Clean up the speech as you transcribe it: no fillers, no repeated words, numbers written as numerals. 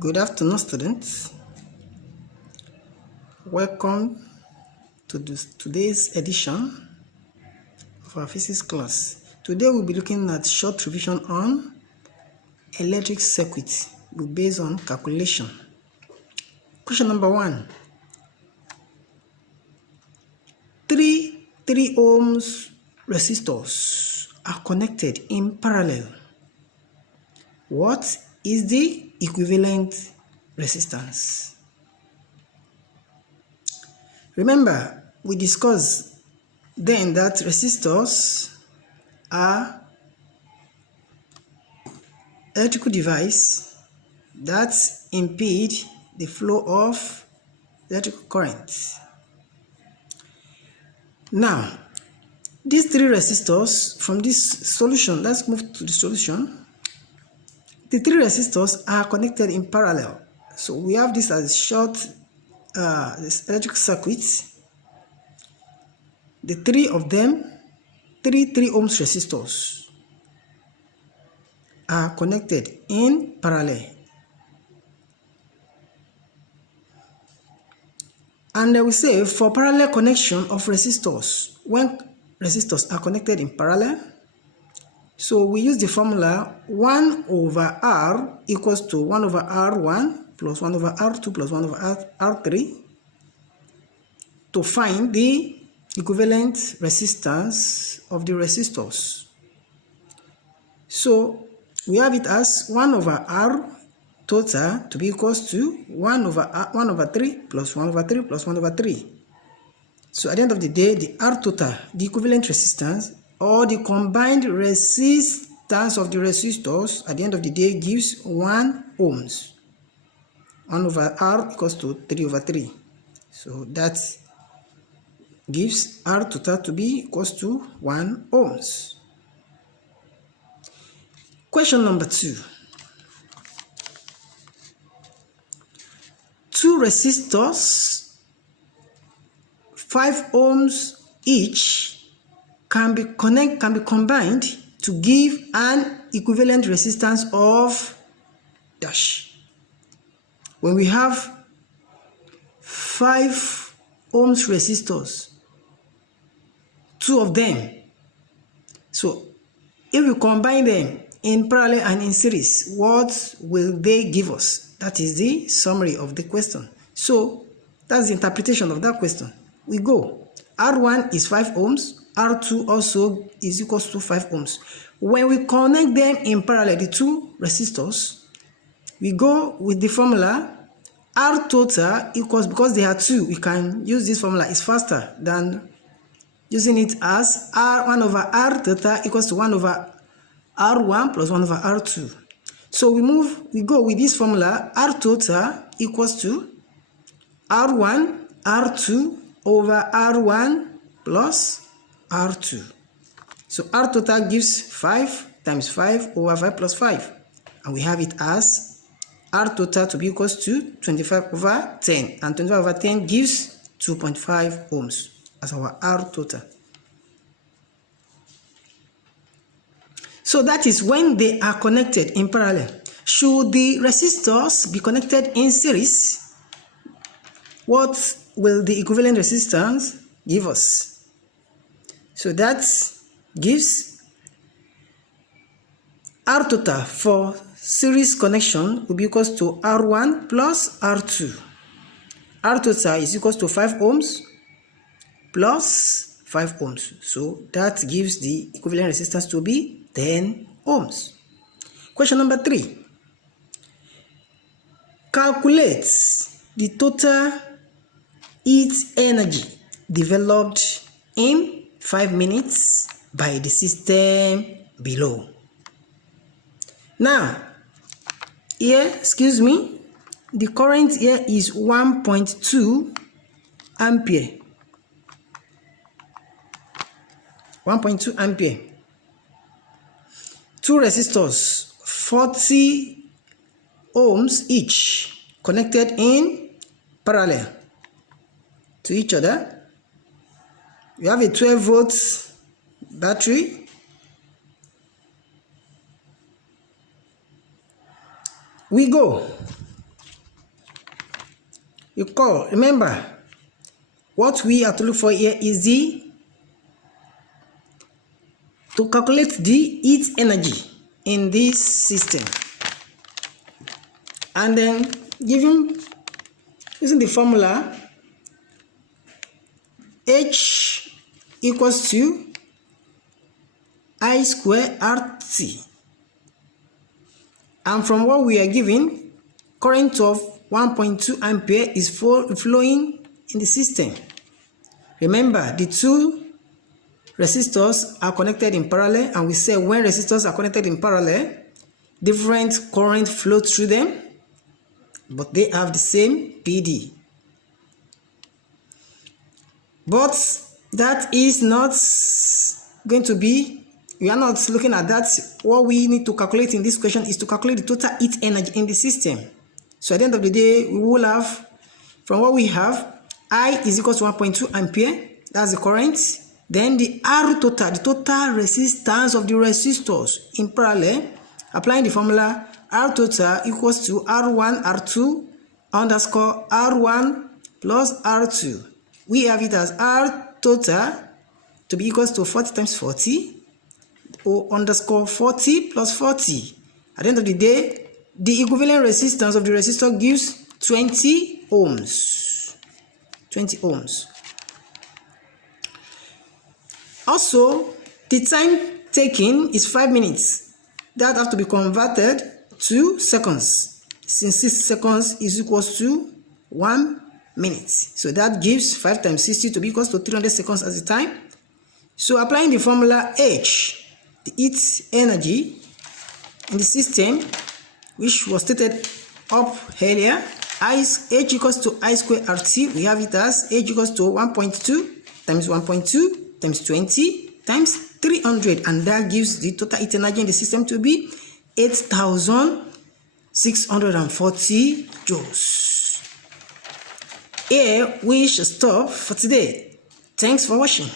Good afternoon, students. Welcome to today's edition of our physics class. Today we'll be looking at short revision on electric circuit based on calculation. Question number 1. 3 ohms resistors are connected in parallel. What is the equivalent resistance? Remember, we discussed then that resistors are electrical devices that impede the flow of electrical current. Now, these 3 resistors from this solution, let's move to the solution. The 3 resistors are connected in parallel. So we have this as short this electric circuit. The 3 of them, 3 ohms resistors, are connected in parallel. And I will say for parallel connection of resistors, when resistors are connected in parallel, so we use the formula 1 over R equals to 1 over R1 plus 1 over R2 plus 1 over R3 to find the equivalent resistance of the resistors. So we have it as 1 over R total to be equals to 1 over 3 plus 1 over 3 plus 1 over 3. So at the end of the day, the R total, the equivalent resistance, or the combined resistance of the resistors at the end of the day gives 1 ohms. 1 over R equals to 3 over 3. So that gives R total to be equals to 1 ohms. Question number 2. 2 resistors, 5 ohms each, can be combined to give an equivalent resistance of dash. When we have 5 ohms resistors, 2 of them, so if we combine them in parallel and in series, what will they give us? That is the summary of the question. So that's the interpretation of that question. We go. R1 is 5 ohms. R2 also is equals to 5 ohms. When we connect them in parallel, the 2 resistors, we go with the formula R total equals, because they are 2, we can use this formula. It's faster than using it as R1 over R total equals to 1 over R1 plus 1 over R2. So we go with this formula. R total equals to R1 R2 over R1 plus R2. So R total gives 5 times 5 over 5 plus 5. And we have it as R total to be equals to 25 over 10. And 25 over 10 gives 2.5 ohms as our R total. So that is when they are connected in parallel. Should the resistors be connected in series, what will the equivalent resistance give us? So that gives R total for series connection will be equals to R1 plus R2. R total is equals to 5 ohms plus 5 ohms. So that gives the equivalent resistance to be 10 ohms. Question number 3. Calculate the total heat energy developed in 5 minutes by the system below. Now, here, the current here is 1.2 ampere. 1.2 ampere. 2 resistors, 40 ohms each, connected in parallel to each other. We have a 12-volt battery. We go. Recall, remember, what we have to look for here is to calculate the heat energy in this system. And then using the formula, H equals to I square RT. And from what we are given, current of 1.2 ampere is flowing in the system. Remember, the two resistors are connected in parallel, and we say when resistors are connected in parallel, different current flow through them, but they have the same PD. But that is not going to be, we are not looking at that. What we need to calculate in this question is to calculate the total heat energy in the system. So at the end of the day, we will have, from what we have, I is equal to 1.2 ampere, that's the current. Then the R total, the total resistance of the resistors in parallel, applying the formula, R total equals to R1 R2 underscore R1 plus R2. We have it as R total to be equals to 40 times 40 or underscore 40 plus 40. At the end of the day, the equivalent resistance of the resistor gives 20 ohms. 20 ohms. Also, the time taken is 5 minutes. That has to be converted to seconds, since 6 seconds is equals to 1 minute. So that gives 5 times 60 to be equals to 300 seconds as the time. So applying the formula H, the heat energy in the system, which was stated up earlier, H equals to I square RT. We have it as H equals to 1.2 times 1.2 times 20 times 300, and that gives the total heat energy in the system to be 8,640 joules. Here we shall stop for today. Thanks for watching.